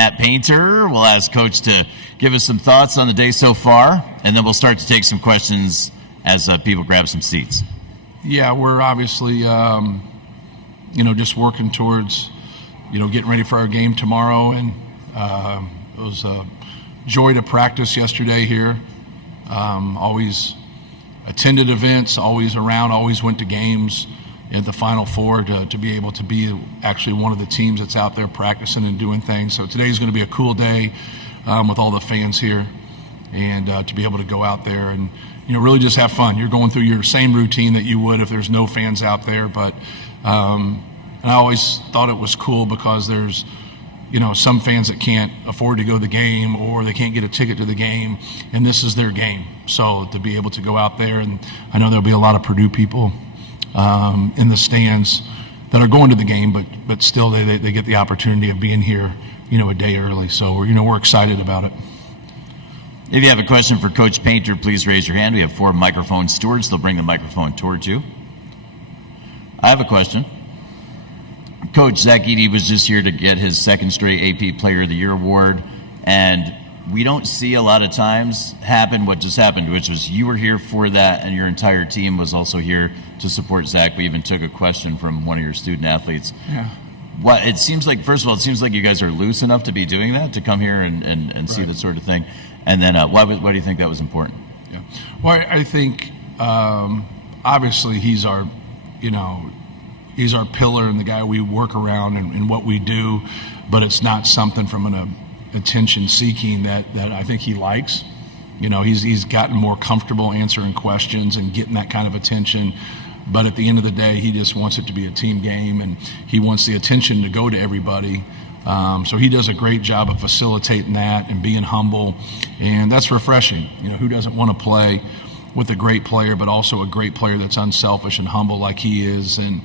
Matt Painter. We'll ask Coach to give us some thoughts on the day so far, and then we'll start to take some questions as people grab some seats. Yeah, we're obviously, just working towards, getting ready for our game tomorrow. And it was a joy to practice yesterday here. Always attended events, always around, always went to games at the Final Four to be able to be actually one of the teams that's out there practicing and doing things. So today's going to be a cool day with all the fans here, and to be able to go out there and really just have fun. You're going through your same routine that you would if there's no fans out there, but and I always thought it was cool because there's some fans that can't afford to go to the game or they can't get a ticket to the game, and this is their game. So to be able to go out there, and I know there'll be a lot of Purdue people in the stands that are going to the game, but still they get the opportunity of being here, a day early. So we're excited about it. If you have a question for Coach Painter, please raise your hand. We have 4 microphone stewards. They'll bring the microphone towards you. I have a question. Coach, Ross-Ade was just here to get his 2nd straight AP Player of the Year award, and we don't see a lot of times happen what just happened, which was you were here for that, and your entire team was also here to support Zach. We even took a question from one of your student athletes. Yeah. It seems like, first of all, it seems like you guys are loose enough to be doing that, to come here and right. See that sort of thing. And then why do you think that was important? Yeah. Well, I think obviously he's our pillar and the guy we work around and what we do, but it's not something from an attention seeking that I think he likes. He's gotten more comfortable answering questions and getting that kind of attention. But at the end of the day, he just wants it to be a team game, and he wants the attention to go to everybody. So he does a great job of facilitating that and being humble, and that's refreshing. Who doesn't want to play with a great player, but also a great player that's unselfish and humble like he is? And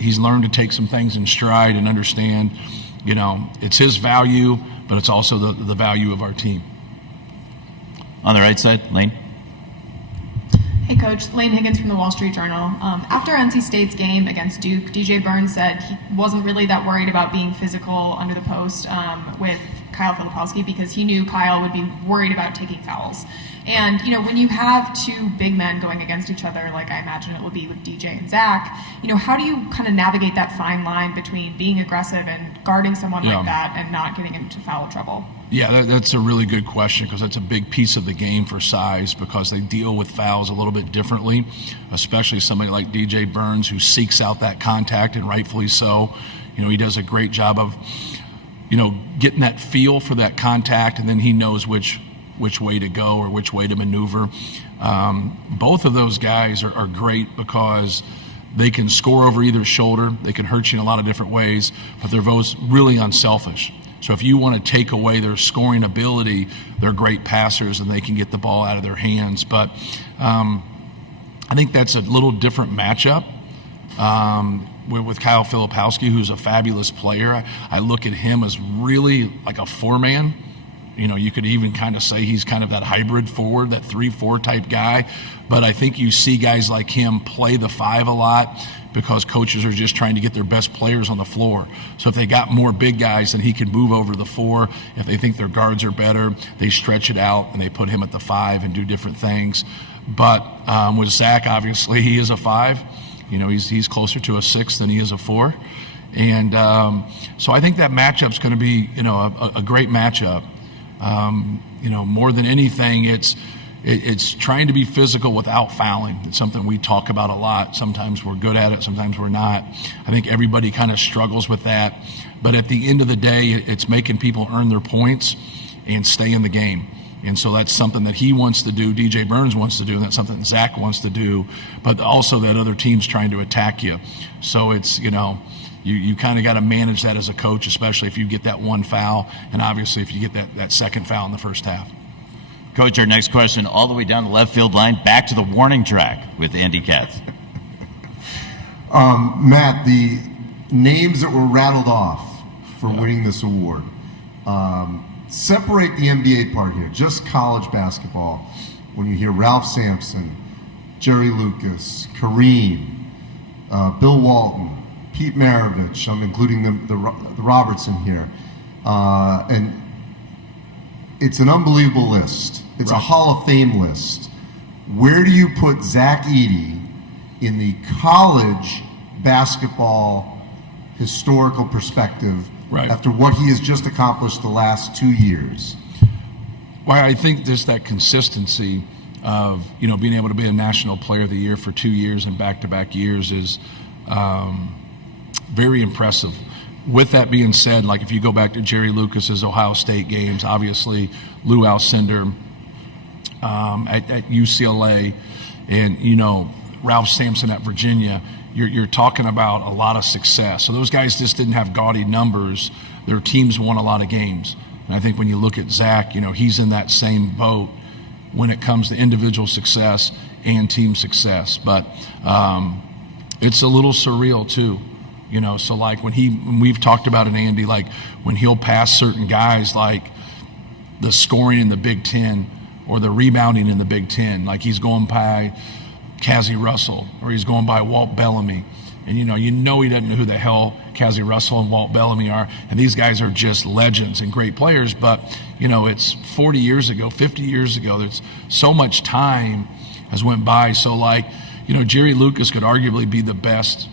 he's learned to take some things in stride and understand, it's his value, but it's also the value of our team. On the right side, Lane. Hey Coach, Lane Higgins from the Wall Street Journal. After NC State's game against Duke, DJ Burns said he wasn't really that worried about being physical under the post with Kyle Filipowski because he knew Kyle would be worried about taking fouls. And, when you have 2 big men going against each other, like I imagine it would be with DJ and Zach, how do you kind of navigate that fine line between being aggressive and guarding someone like that and not getting into foul trouble? Yeah, that's a really good question because that's a big piece of the game for size because they deal with fouls a little bit differently, especially somebody like DJ Burns who seeks out that contact, and rightfully so. He does a great job of, getting that feel for that contact, and then he knows which way to go or which way to maneuver. Both of those guys are great because they can score over either shoulder. They can hurt you in a lot of different ways, but they're both really unselfish. So if you want to take away their scoring ability, they're great passers and they can get the ball out of their hands. But I think that's a little different matchup with Kyle Filipowski, who's a fabulous player. I look at him as really like a 4-man. You could even kind of say he's kind of that hybrid forward, that 3-4 type guy. But I think you see guys like him play the 5 a lot because coaches are just trying to get their best players on the floor. So if they got more big guys, then he can move over to the 4. If they think their guards are better, they stretch it out and they put him at the 5 and do different things. But with Zach, obviously, he is a 5. He's closer to a 6 than he is a 4. And so I think that matchup's going to be, a great matchup. More than anything, it's trying to be physical without fouling. It's something we talk about a lot. Sometimes we're good at it, sometimes we're not. I think everybody kind of struggles with that. But at the end of the day, it's making people earn their points and stay in the game. And so that's something that he wants to do, DJ Burns wants to do, and that's something Zach wants to do, but also that other team's trying to attack you. So it's, you kind of got to manage that as a coach, especially if you get that 1 foul, and obviously if you get that 2nd foul in the first half. Coach, our next question, all the way down the left field line, back to the warning track with Andy Katz. Matt, the names that were rattled off for winning this award, separate the NBA part here, just college basketball. When you hear Ralph Sampson, Jerry Lucas, Kareem, Bill Walton, Pete Maravich, I'm including the Robertson here. and it's an unbelievable list. It's a Hall of Fame list. Where do you put Zach-Edey in the college basketball historical perspective after what he has just accomplished the last 2 years? Well, I think just that consistency of, being able to be a National Player of the Year for 2 years and back-to-back years is very impressive. With that being said, like if you go back to Jerry Lucas's Ohio State games, obviously Lou Alcindor at UCLA, and Ralph Sampson at Virginia, you're talking about a lot of success. So those guys just didn't have gaudy numbers. Their teams won a lot of games. And I think when you look at Zach, he's in that same boat when it comes to individual success and team success. But it's a little surreal too. So like when we've talked about it, Andy, like when he'll pass certain guys, like the scoring in the Big Ten or the rebounding in the Big Ten, like he's going by Cassie Russell or he's going by Walt Bellamy. And he doesn't know who the hell Cassie Russell and Walt Bellamy are. And these guys are just legends and great players. But, it's 40 years ago, 50 years ago. There's so much time has went by. So like, Jerry Lucas could arguably be the best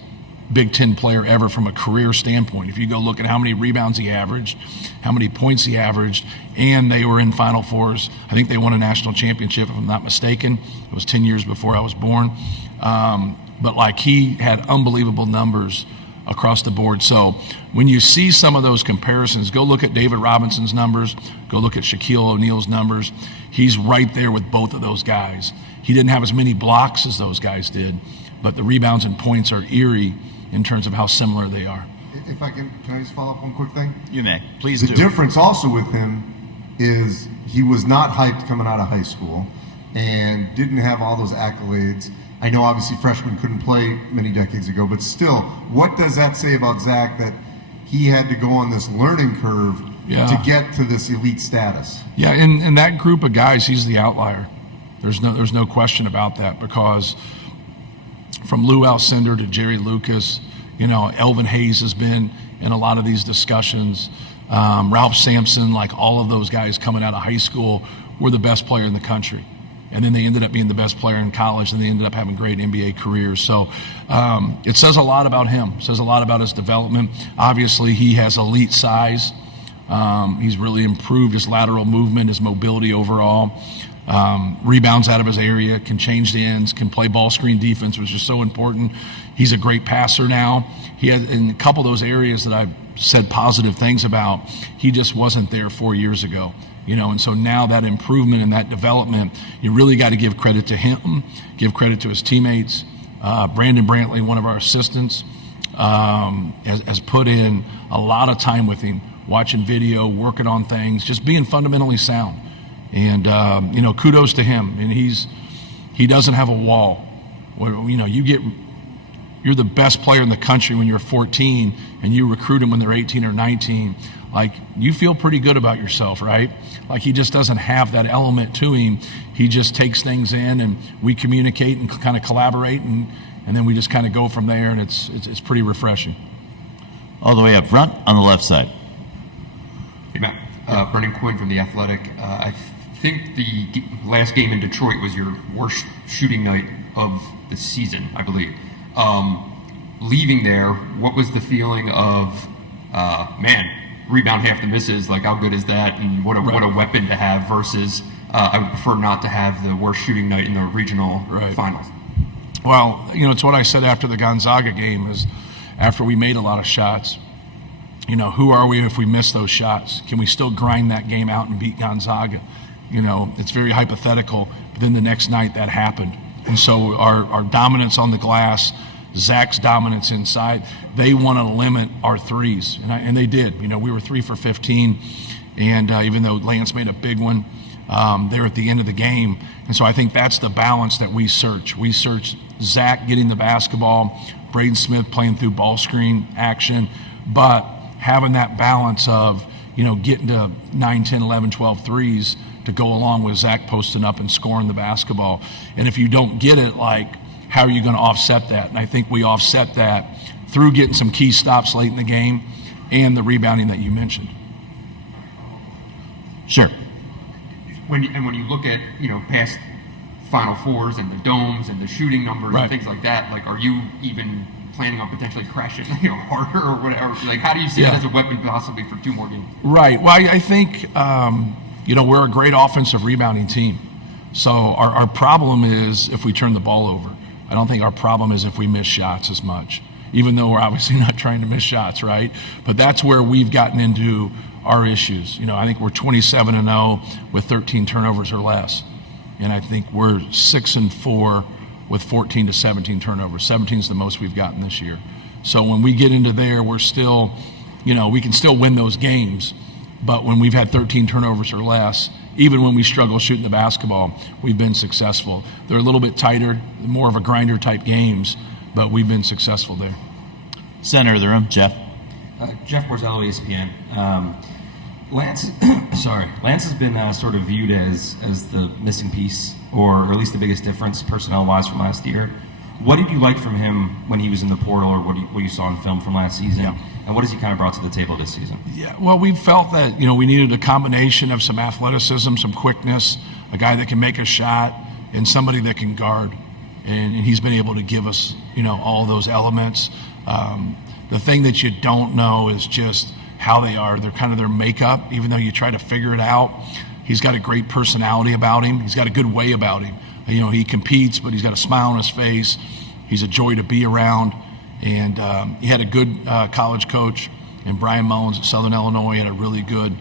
Big Ten player ever from a career standpoint. If you go look at how many rebounds he averaged, how many points he averaged, and they were in Final Fours. I think they won a national championship, if I'm not mistaken. It was 10 years before I was born. But like he had unbelievable numbers across the board. So when you see some of those comparisons, go look at David Robinson's numbers, go look at Shaquille O'Neal's numbers. He's right there with both of those guys. He didn't have as many blocks as those guys did, but the rebounds and points are eerie in terms of how similar they are. If I can I just follow up one quick thing? You may. Please do. The difference also with him is he was not hyped coming out of high school and didn't have all those accolades. I know obviously freshmen couldn't play many decades ago, but still, what does that say about Zach that he had to go on this learning curve to get to this elite status? Yeah, in that group of guys, he's the outlier. There's no question about that, because from Lou Alcindor to Jerry Lucas, Elvin Hayes has been in a lot of these discussions. Ralph Sampson, like all of those guys coming out of high school were the best player in the country. And then they ended up being the best player in college, and they ended up having great NBA careers. So it says a lot about him. It says a lot about his development. Obviously, he has elite size. He's really improved his lateral movement, his mobility overall. Rebounds out of his area, can change the ends, can play ball screen defense, which is so important. He's a great passer now. He has, in a couple of those areas that I've said positive things about, he just wasn't there 4 years ago. And so now that improvement and that development, you really got to give credit to him, give credit to his teammates. Brandon Brantley, one of our assistants, has put in a lot of time with him, watching video, working on things, just being fundamentally sound. And, kudos to him. And he doesn't have a wall. You're the best player in the country when you're 14 and you recruit them when they're 18 or 19. Like, you feel pretty good about yourself, right? Like, he just doesn't have that element to him. He just takes things in, and we communicate and kind of collaborate, and then we just kind of go from there, and it's pretty refreshing. All the way up front on the left side. Hey, Matt. Brennan Quinn from The Athletic. I think the last game in Detroit was your worst shooting night of the season, I believe. Leaving there, what was the feeling of, rebound half the misses, like how good is that, and what a weapon to have versus I would prefer not to have the worst shooting night in the regional finals. Well, it's what I said after the Gonzaga game is after we made a lot of shots, who are we if we miss those shots? Can we still grind that game out and beat Gonzaga? It's very hypothetical, but then the next night that happened. And so our dominance on the glass, Zach's dominance inside, they want to limit our threes, and they did. We were 3 for 15, and even though Lance made a big one, there at the end of the game. And so I think that's the balance that we search. We search Zach getting the basketball, Braden Smith playing through ball screen action, but having that balance of, getting to 9, 10, 11, 12 threes to go along with Zach posting up and scoring the basketball. And if you don't get it, how are you going to offset that? And I think we offset that through getting some key stops late in the game and the rebounding that you mentioned. Sure. When you look at past Final Fours and the domes and the shooting numbers Right. and things like that, like, are you even planning on potentially crashing harder or whatever? Like, how do you see Yeah. it as a weapon possibly for 2 more games? Right. Well, I think, we're a great offensive rebounding team. So our problem is if we turn the ball over. I don't think our problem is if we miss shots as much, even though we're obviously not trying to miss shots, right? But that's where we've gotten into our issues. I think we're 27-0 with 13 turnovers or less. And I think we're 6-4 with 14 to 17 turnovers. 17 is the most we've gotten this year. So when we get into there, we're still, we can still win those games. But when we've had 13 turnovers or less, even when we struggle shooting the basketball, we've been successful. They're a little bit tighter, more of a grinder type games, but we've been successful there. Center of the room, Jeff. Jeff Borzello, ESPN. Lance, Lance has been sort of viewed as the missing piece, or at least the biggest difference personnel-wise from last year. What did you like from him when he was in the portal, or what you saw in film from last season? Yeah. And what has he kind of brought to the table this season? Yeah, well, we felt that, we needed a combination of some athleticism, some quickness, a guy that can make a shot, and somebody that can guard. And he's been able to give us, all those elements. The thing that you don't know is just how they are. They're kind of their makeup, even though you try to figure it out. He's got a great personality about him. He's got a good way about him. He competes, but he's got a smile on his face. He's a joy to be around. And he had a good college coach in Brian Mullins at Southern Illinois. He had a really good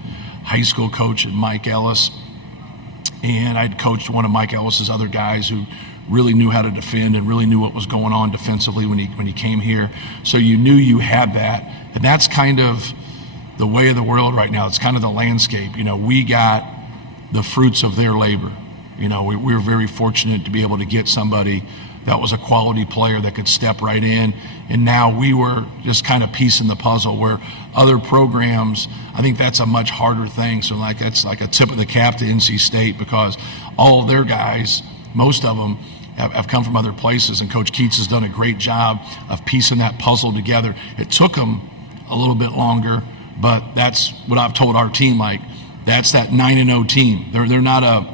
high school coach at Mike Ellis. And I'd coached one of Mike Ellis's other guys who really knew how to defend and really knew what was going on defensively when he came here. So you knew you had that. And that's kind of the way of the world right now. It's kind of the landscape. We got the fruits of their labor. We were very fortunate to be able to get somebody that was a quality player that could step right in. And now we were just kind of piecing the puzzle, where other programs, I think that's a much harder thing. So that's like a tip of the cap to NC State, because all of their guys, most of them, have come from other places, and Coach Keats has done a great job of piecing that puzzle together. It took them a little bit longer, but that's what I've told our team. That's that 9-0 team. They're not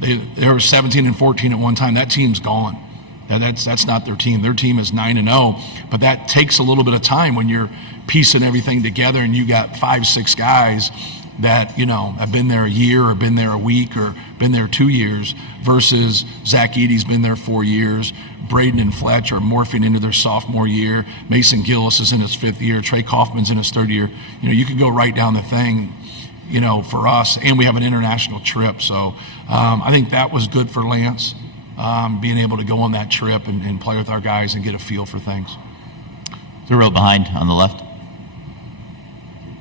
they were 17-14 at one time. That team's gone. That's not their team. Their team is 9-0, but that takes a little bit of time when you're piecing everything together, and you got 5-6 guys that have been there a year, or been there a week, or been there 2 years, versus Zach Eady's been there 4 years. Braden and Fletch are morphing into their sophomore year. Mason Gillis is in his 5th year. Trey Kaufman's in his 3rd year. You can go right down the thing, for us, and we have an international trip. So I think that was good for Lance, being able to go on that trip and play with our guys and get a feel for things. The row behind on the left.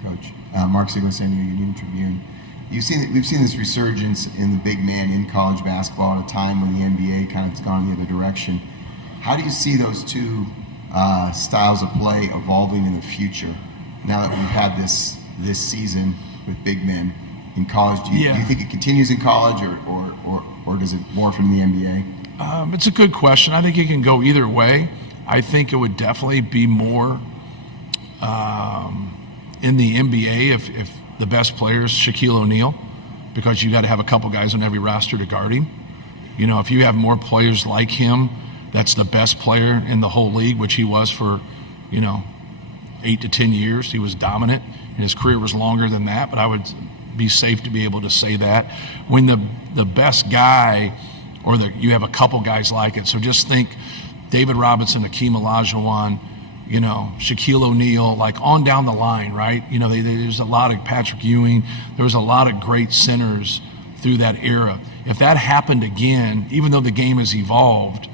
Coach. Mark Sigler, San Diego Union Tribune. We've seen this resurgence in the big man in college basketball at a time when the NBA kind of has gone the other direction. How do you see those two styles of play evolving in the future now that we've had this season with big men in college? Do you think it continues in college, or does it morph in the NBA? It's a good question. I think it can go either way. I think it would definitely be more in the NBA if the best player is Shaquille O'Neal, because you got to have a couple guys on every roster to guard him. If you have more players like him, that's the best player in the whole league, which he was for, 8 to 10 years. He was dominant, and his career was longer than that, but I would be safe to be able to say that. When the best guy, or you have a couple guys like it, so just think David Robinson, Akeem Olajuwon, Shaquille O'Neal, on down the line, right? There's a lot of Patrick Ewing. There was a lot of great centers through that era. If that happened again, even though the game has evolved,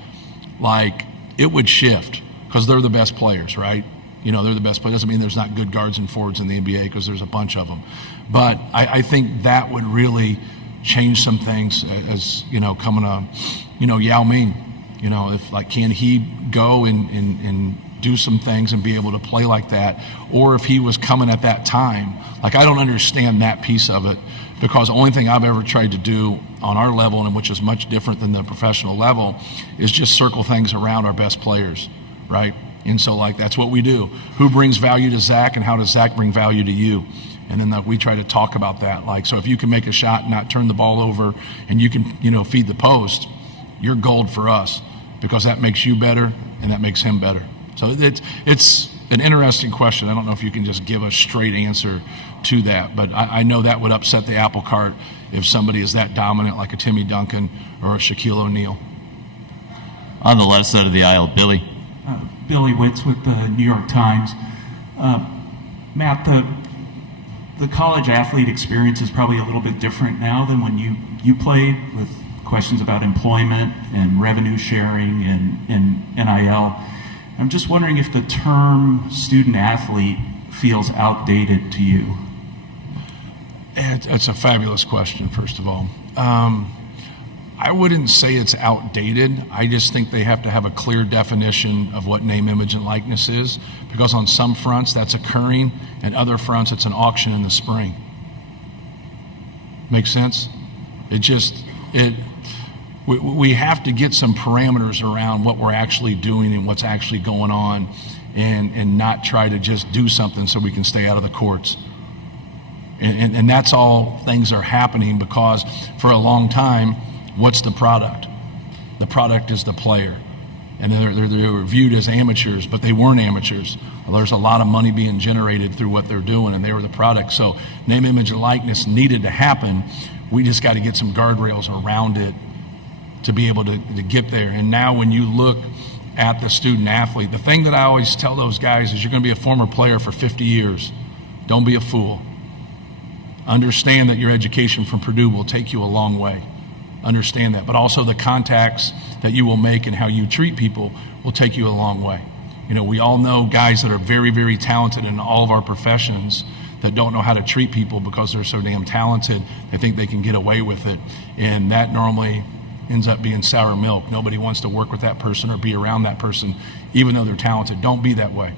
it would shift, because they're the best players, right? They're the best players. Doesn't mean there's not good guards and forwards in the NBA, because there's a bunch of them. But I think that would really change some things as, coming Yao Ming, if can he go and do some things and be able to play like that, or if he was coming at that time. I don't understand that piece of it, because the only thing I've ever tried to do on our level, and which is much different than the professional level, is just circle things around our best players, right? And so that's what we do. Who brings value to Zach, and how does Zach bring value to you? And then we try to talk about that. Like, so if you can make a shot and not turn the ball over and you can, feed the post, you're gold for us, because that makes you better and that makes him better. So it's an interesting question. I don't know if you can just give a straight answer to that, but I know that would upset the apple cart if somebody is that dominant like a Timmy Duncan or a Shaquille O'Neal. On the left side of the aisle, Billy. Billy Witz with the New York Times. Matt, the college athlete experience is probably a little bit different now than when you played, with questions about employment and revenue sharing and NIL. I'm just wondering if the term student athlete feels outdated to you. It's a fabulous question, first of all. I wouldn't say it's outdated. I just think they have to have a clear definition of what name, image, and likeness is, because on some fronts that's occurring, and other fronts it's an auction in the spring. Make sense? We have to get some parameters around what we're actually doing and what's actually going on, and not try to just do something so we can stay out of the courts. And that's all things are happening because for a long time, what's the product? The product is the player. And they were viewed as amateurs, but they weren't amateurs. There's a lot of money being generated through what they're doing, and they were the product. So name, image, and likeness needed to happen. We just got to get some guardrails around it to be able to get there. And now when you look at the student athlete, the thing that I always tell those guys is you're going to be a former player for 50 years. Don't be a fool. Understand that your education from Purdue will take you a long way. Understand that. But also the contacts that you will make and how you treat people will take you a long way. We all know guys that are very, very talented in all of our professions that don't know how to treat people because they're so damn talented. They think they can get away with it. And that normally ends up being sour milk. Nobody wants to work with that person or be around that person, even though they're talented. Don't be that way.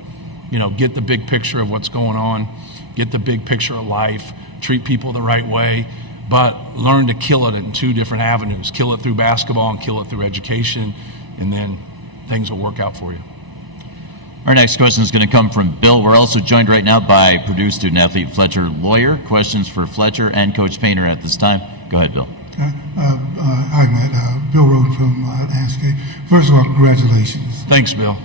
Get the big picture of what's going on. Get the big picture of life. Treat people the right way. But learn to kill it in two different avenues. Kill it through basketball and kill it through education, and then things will work out for you. Our next question is going to come from Bill. We're also joined right now by Purdue student-athlete Fletcher Lawyer. Questions for Fletcher and Coach Painter at this time. Go ahead, Bill. Hi, Matt. Bill Roden from NCAA. First of all, congratulations. Thanks, Bill.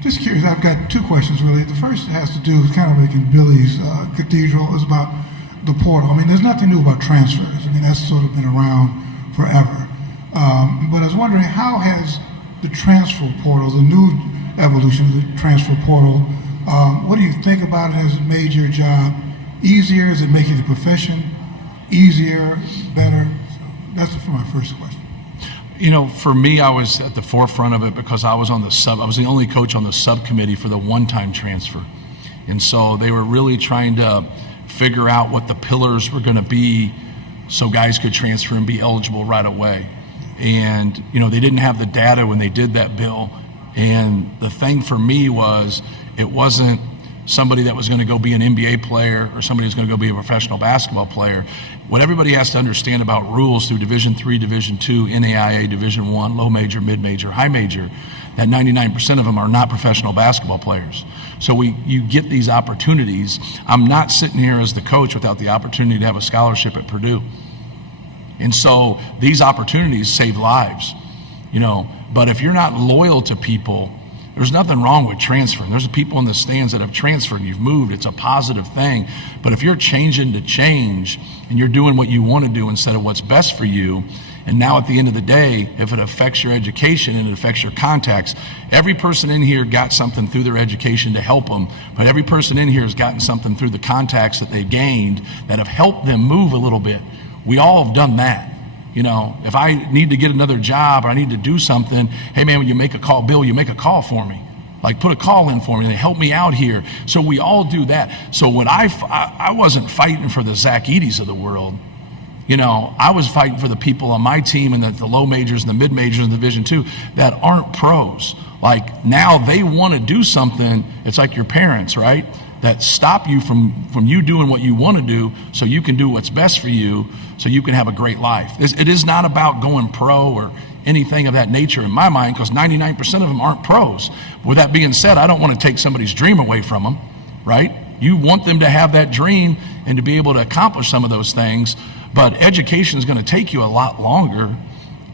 Just curious, I've got two questions, really. The first has to do with kind of like in Billy's cathedral, is about the portal. There's nothing new about transfers. That's sort of been around forever. But I was wondering, how has the transfer portal, the new evolution of the transfer portal, what do you think about it? Has it made your job easier? Is it making the profession easier, better? So that's my first question. For me, I was at the forefront of it because I was the only coach on the subcommittee for the one-time transfer. And so they were really trying to figure out what the pillars were going to be so guys could transfer and be eligible right away. And, they didn't have the data when they did that, Bill. And the thing for me was, it wasn't somebody that was going to go be an NBA player or somebody who's going to go be a professional basketball player. What everybody has to understand about rules through Division III, Division II, NAIA, Division I, low major, mid-major, high major, that 99% of them are not professional basketball players. So you get these opportunities. I'm not sitting here as the coach without the opportunity to have a scholarship at Purdue. And so these opportunities save lives, But if you're not loyal to people, there's nothing wrong with transferring. There's people in the stands that have transferred and you've moved. It's a positive thing. But if you're changing to change and you're doing what you want to do instead of what's best for you, and now at the end of the day, if it affects your education and it affects your contacts, every person in here got something through their education to help them, but every person in here has gotten something through the contacts that they've gained that have helped them move a little bit. We all have done that. If I need to get another job or I need to do something, hey man, when you make a call, Bill, you make a call for me. Like put a call in for me and help me out here. So we all do that. So when I wasn't fighting for the Zach Eady's of the world, I was fighting for the people on my team and the low majors and the mid majors and Division II that aren't pros. Like now they want to do something. It's like your parents, right? That stop you from you doing what you want to do so you can do what's best for you so you can have a great life. It is not about going pro or anything of that nature in my mind, because 99% of them aren't pros. With that being said, I don't want to take somebody's dream away from them, right? You want them to have that dream and to be able to accomplish some of those things, but education is going to take you a lot longer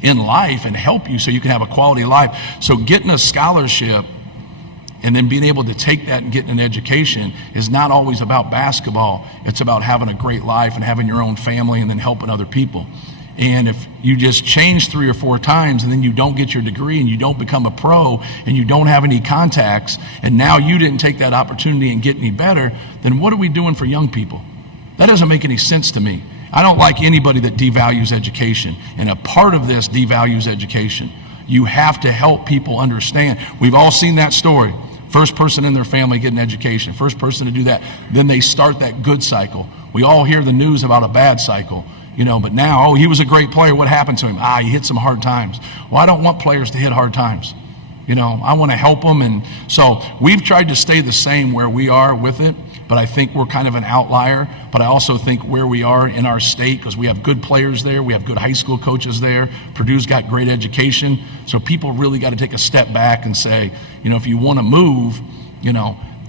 in life and help you so you can have a quality life. So getting a scholarship and then being able to take that and getting an education is not always about basketball. It's about having a great life and having your own family and then helping other people. And if you just change 3 or 4 times and then you don't get your degree and you don't become a pro and you don't have any contacts and now you didn't take that opportunity and get any better, then what are we doing for young people? That doesn't make any sense to me. I don't like anybody that devalues education, and a part of this devalues education. You have to help people understand. We've all seen that story. First person in their family get an education, first person to do that. Then they start that good cycle. We all hear the news about a bad cycle. But now, he was a great player. What happened to him? He hit some hard times. Well, I don't want players to hit hard times. I want to help them. And so we've tried to stay the same where we are with it, but I think we're kind of an outlier. But I also think where we are in our state, because we have good players there, we have good high school coaches there, Purdue's got great education. So people really got to take a step back and say, if you want to move,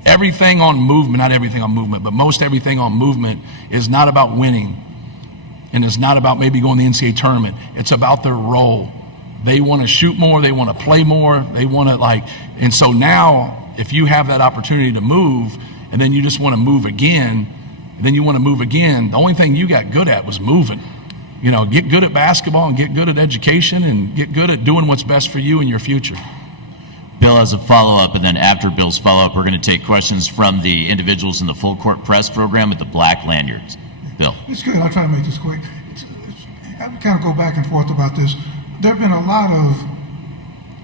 everything on movement, not everything on movement, but most everything on movement is not about winning. And it's not about maybe going to the NCAA tournament. It's about their role. They want to shoot more. They want to play more. They want to and so now if you have that opportunity to move and then you just want to move again, the only thing you got good at was moving. Get good at basketball and get good at education and get good at doing what's best for you and your future. Bill has a follow-up, and then after Bill's follow-up, we're going to take questions from the individuals in the full court press program with the black lanyards. Bill. It's good. I'll try to make this quick. I kind of go back and forth about this. There have been a lot of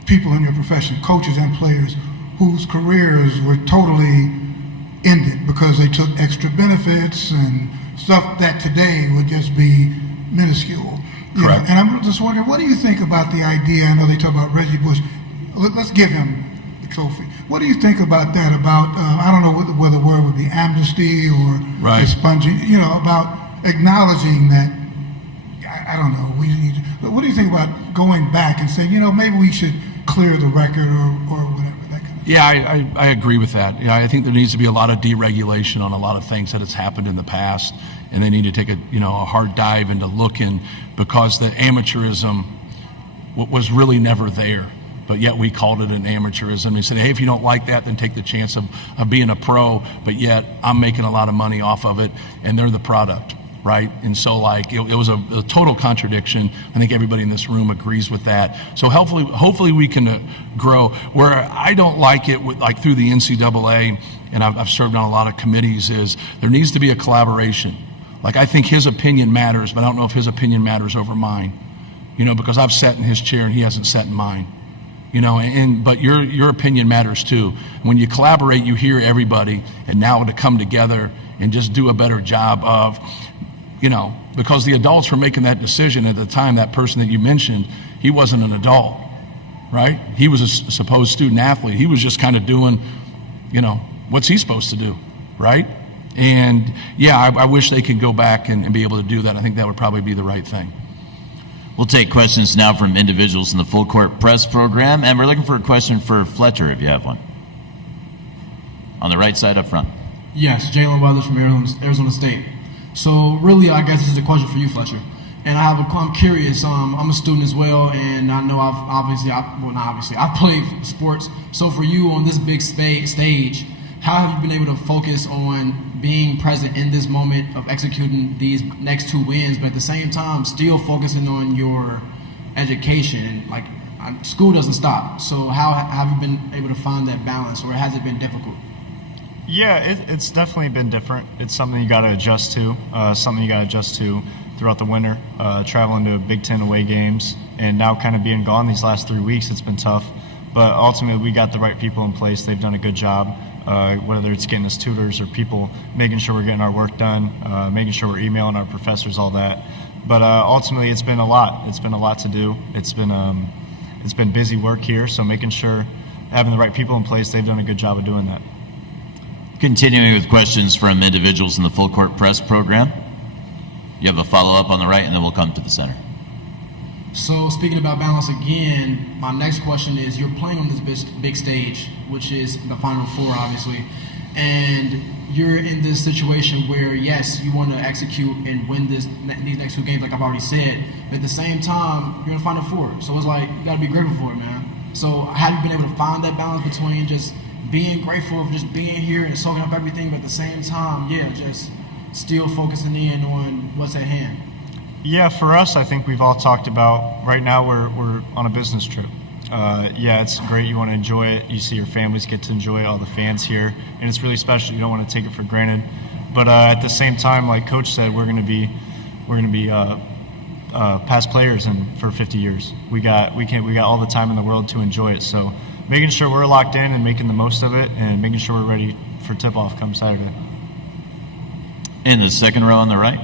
people in your profession, coaches and players, whose careers were totally ended because they took extra benefits and stuff that today would just be minuscule. Correct. And I'm just wondering, what do you think about the idea? I know they talk about Reggie Bush. Let's give him the trophy. What do you think about that? About I don't know whether the word would be amnesty or expunging. About acknowledging that. I don't know. But what do you think about going back and saying, maybe we should clear the record or whatever that kind of thing? Yeah, I agree with that. I think there needs to be a lot of deregulation on a lot of things that has happened in the past, and they need to take a hard dive into looking, because the amateurism was really never there. But yet we called it an amateurism. We said, hey, if you don't like that, then take the chance of being a pro. But yet I'm making a lot of money off of it, and they're the product, right? And so it was a total contradiction. I think everybody in this room agrees with that. So hopefully we can grow. Where I don't like it through the NCAA, and I've served on a lot of committees, is there needs to be a collaboration. I think his opinion matters, but I don't know if his opinion matters over mine. Because I've sat in his chair and he hasn't sat in mine. But your opinion matters too. When you collaborate, you hear everybody, and now to come together and just do a better job of, because the adults were making that decision at the time. That person that you mentioned, he wasn't an adult, right? He was a supposed student athlete. He was just kind of doing, what's he supposed to do, right? And yeah, I wish they could go back and be able to do that. I think that would probably be the right thing. We'll take questions now from individuals in the full court press program, and we're looking for a question for Fletcher, if you have one. On the right side up front. Yes, Jalen Weathers from Arizona State. So really, I guess this is a question for you, Fletcher. And I'm curious. I'm a student as well, and I know I've played sports. So for you on this big stage, how have you been able to focus on being present in this moment of executing these next 2 wins, but at the same time still focusing on your education? School doesn't stop. So how have you been able to find that balance, or has it been difficult? Yeah, it's definitely been different. It's something you got to adjust to. Throughout the winter, traveling to Big Ten away games, and now kind of being gone these last 3 weeks. It's been tough, but ultimately we got the right people in place. They've done a good job. Whether it's getting us tutors or people making sure we're getting our work done, making sure we're emailing our professors, all that. But ultimately, it's been a lot. It's been a lot to do. It's been busy work here, so making sure having the right people in place, they've done a good job of doing that. Continuing with questions from individuals in the full court press program. You have a follow-up on the right, and then we'll come to the center. So speaking about balance again, my next question is, you're playing on this big stage, which is the Final Four, obviously. and you're in this situation where, yes, you want to execute and win these next 2 games, like I've already said, but at the same time, you're in the Final Four. So it's like, you got to be grateful for it, man. So have you been able to find that balance between just being grateful of just being here and soaking up everything, but at the same time, just still focusing in on what's at hand? Yeah, for us, I think we've all talked about, right now we're on a business trip. It's great. You want to enjoy it. You see your families get to enjoy it, all the fans here, and it's really special. You don't want to take it for granted. But at the same time, like Coach said, we're going to be past players and for 50 years. We got all the time in the world to enjoy it. So making sure we're locked in and making the most of it, and making sure we're ready for tip-off come Saturday. In the second row on the right.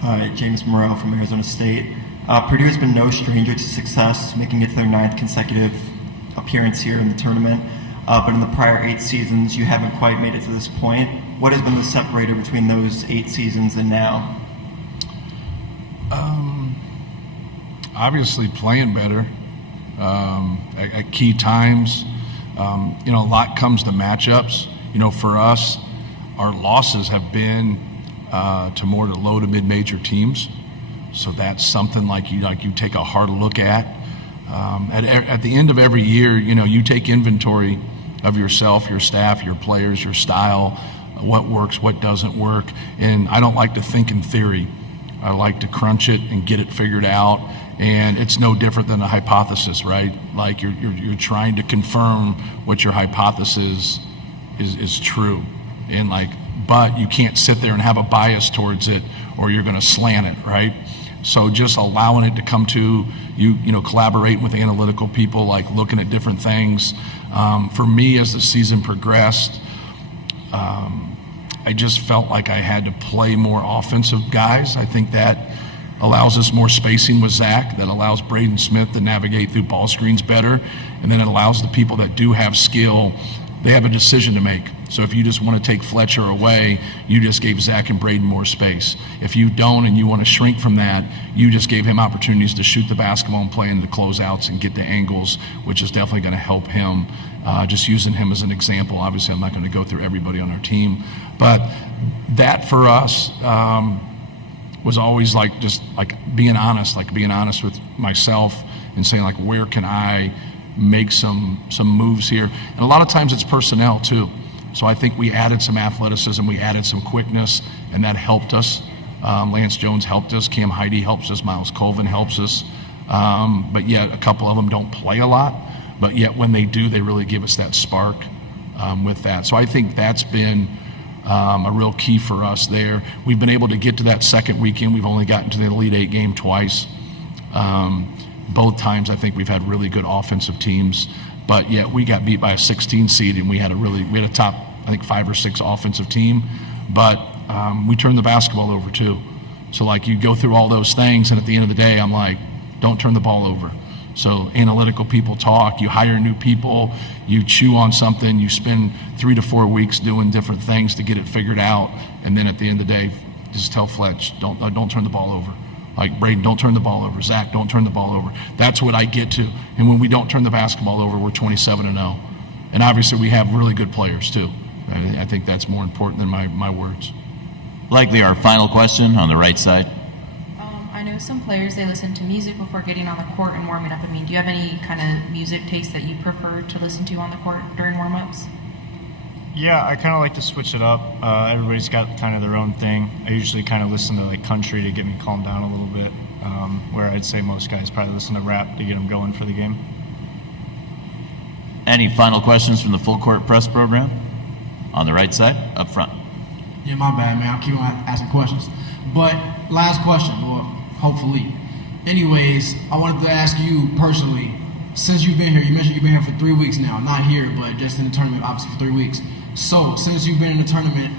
Hi, James Morrell from Arizona State. Purdue has been no stranger to success, making it to their 9th consecutive appearance here in the tournament. But in the prior 8 seasons, you haven't quite made it to this point. What has been the separator between those 8 seasons and now? Obviously playing better at key times. A lot comes to matchups. For us, our losses have been to more to low to mid-major teams. So that's something like you take a hard look at. At the end of every year, you take inventory of yourself, your staff, your players, your style, what works, what doesn't work. And I don't like to think in theory. I like to crunch it and get it figured out. And it's no different than a hypothesis, right? Like you're trying to confirm what your hypothesis is true. And but you can't sit there and have a bias towards it, or you're going to slant it, right? So just allowing it to come to you, collaborating with analytical people, looking at different things. For me, as the season progressed, I just felt like I had to play more offensive guys. I think that allows us more spacing with Zach, that allows Braden Smith to navigate through ball screens better, and then it allows the people that do have skill, they have a decision to make. So if you just want to take Fletcher away, you just gave Zach and Braden more space. If you don't and you want to shrink from that, you just gave him opportunities to shoot the basketball and play into the closeouts and get the angles, which is definitely going to help him. Just using him as an example. Obviously, I'm not going to go through everybody on our team. But that for us was always being honest with myself and saying, where can I make some moves here? And a lot of times it's personnel too. So I think we added some athleticism, we added some quickness, and that helped us. Lance Jones helped us, Cam Heide helps us, Miles Colvin helps us. But yet a couple of them don't play a lot, but yet when they do, they really give us that spark with that. So I think that's been a real key for us there. We've been able to get to that second weekend. We've only gotten to the Elite Eight game twice. Both times I think we've had really good offensive teams, but yet we got beat by a 16 seed, and we had a top, I think, 5 or 6 offensive team, but we turned the basketball over too. So you go through all those things, and at the end of the day, I'm like, don't turn the ball over. So analytical people talk, you hire new people, you chew on something, you spend 3 to 4 weeks doing different things to get it figured out, and then at the end of the day, just tell Fletch, don't turn the ball over. Braden, don't turn the ball over. Zach, don't turn the ball over. That's what I get to. And when we don't turn the basketball over, we're 27-0. And obviously we have really good players too. I think that's more important than my words. Likely our final question on the right side. I know some players, they listen to music before getting on the court and warming up. Do you have any kind of music taste that you prefer to listen to on the court during warm-ups? Yeah, I kind of like to switch it up. Everybody's got kind of their own thing. I usually kind of listen to country to get me calmed down a little bit, where I'd say most guys probably listen to rap to get them going for the game. Any final questions from the full court press program? On the right side, up front. Yeah, my bad, man. I'll keep on asking questions. But last question, well, hopefully. Anyways, I wanted to ask you personally, since you've been here, you mentioned you've been here for 3 weeks now. Not here, but just in the tournament, obviously, for 3 weeks. So, since you've been in the tournament,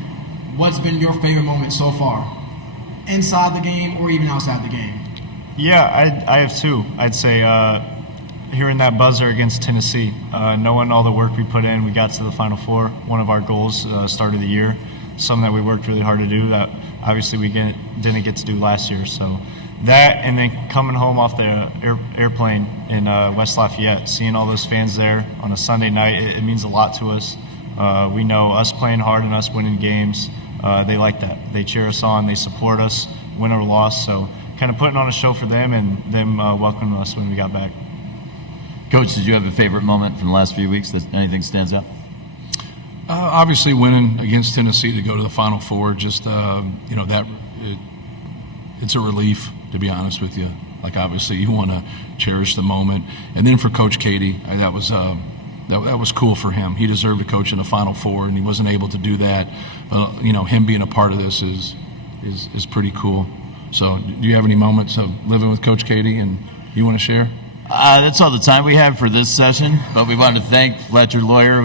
what's been your favorite moment so far? Inside the game or even outside the game? Yeah, I have 2. I'd say hearing that buzzer against Tennessee, knowing all the work we put in, we got to the Final Four. One of our goals start of the year, something that we worked really hard to do that obviously we didn't get to do last year. So that, and then coming home off the airplane in West Lafayette, seeing all those fans there on a Sunday night, it means a lot to us. We know us playing hard and us winning games, they like that. They cheer us on, they support us, win or loss. So kind of putting on a show for them and them welcoming us when we got back. Coach, did you have a favorite moment from the last few weeks that anything stands out? Obviously, winning against Tennessee to go to the Final Four, just it's a relief, to be honest with you. Like, obviously, you want to cherish the moment. And then for Coach Katie, that was cool for him. He deserved to coach in a Final Four, and he wasn't able to do that. But him being a part of this is pretty cool. So, do you have any moments of living with Coach Katie and you want to share? That's all the time we have for this session, but we want to thank Fletcher Lawyer.